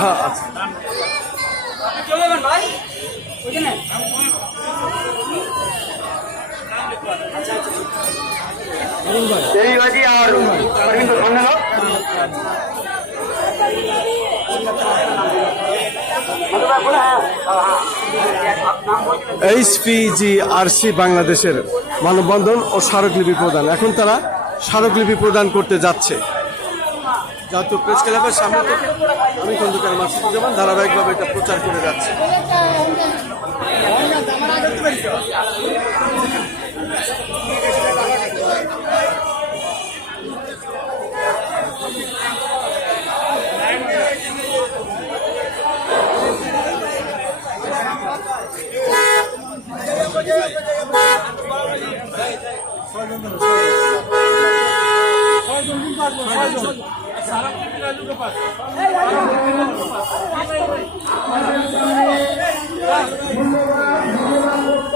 হ্যাঁ আচ্ছা। HPGRC বাংলাদেশের মানববন্ধন ও স্মারকলিপি প্রদান। এখন তারা স্মারকলিপি প্রদান করতে যাচ্ছে জাতীয় প্রেস ক্লাবের সামনে থেকে। আমি খন্দকার মাসুদুজ্জামান ধারাবাহিকভাবে এটা প্রচার করে যাচ্ছে।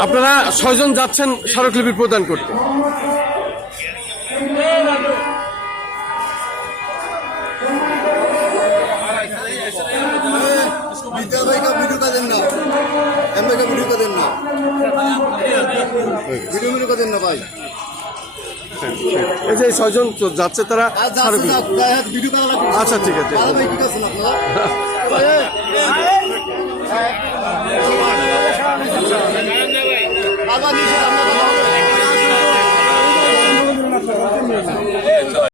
আপনারা 6 জন যাচ্ছেন স্মারকলিপি প্রদান করতে। এই যে 6 জন যাচ্ছে তারা। আচ্ছা ঠিক আছে।